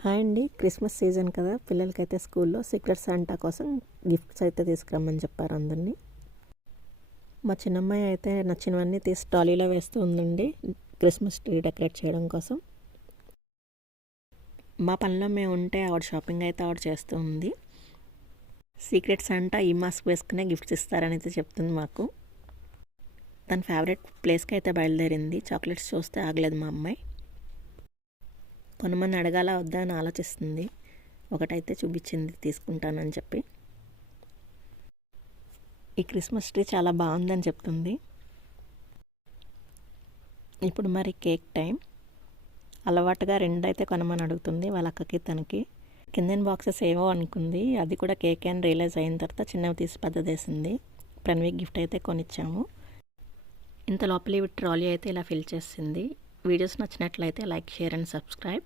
Hi అండి, Christmas season కదా, పిల్లలకైతే స్కూల్లో సీక్రెట్ శాంటా కోసం గిఫ్ట్స్ అయితే తీసుకురమ్మని చెప్పారు అందరినీ. మా చిన్నమ్మాయి అయితే నచ్చినవన్నీ తీసి ట్రాలీలో వేస్తూ ఉందండి క్రిస్మస్ ట్రీ డెకరేట్ చేయడం కోసం. మా పనిలో మేము ఉంటే ఆవిడ షాపింగ్ అయితే ఆవిడ చేస్తూ ఉంది. సీక్రెట్ శాంటా ఈ మాస్క్ వేసుకునే గిఫ్ట్స్ ఇస్తారని అయితే చెప్తుంది మాకు. తన ఫేవరెట్ ప్లేస్కి అయితే బయలుదేరింది. చాక్లెట్స్ చూస్తే ఆగలేదు మా అమ్మాయి. కొనమని అడగాల వద్దా అని ఆలోచిస్తుంది. ఒకటైతే చూపించింది తీసుకుంటానని చెప్పి. ఈ క్రిస్మస్ ట్రీ చాలా బాగుందని చెప్తుంది. ఇప్పుడు మరి కేక్ టైం. అలవాటుగా 2 అయితే కొనమని అడుగుతుంది వాళ్ళ అక్కకి తనకి. కిందన్ బాక్సెస్ ఏవో అనుకుంది, అది కూడా కేక్ అని రియలైజ్ అయిన తర్వాత చిన్నవి తీసి పెద్దదేసింది. ప్రణవికి గిఫ్ట్ అయితే కొనిచ్చాము. ఇంత లోపలి ట్రాలీ అయితే ఇలా ఫిల్ చేసింది. వీడియోస్ నచ్చినట్లయితే లైక్, షేర్ అండ్ సబ్స్క్రైబ్.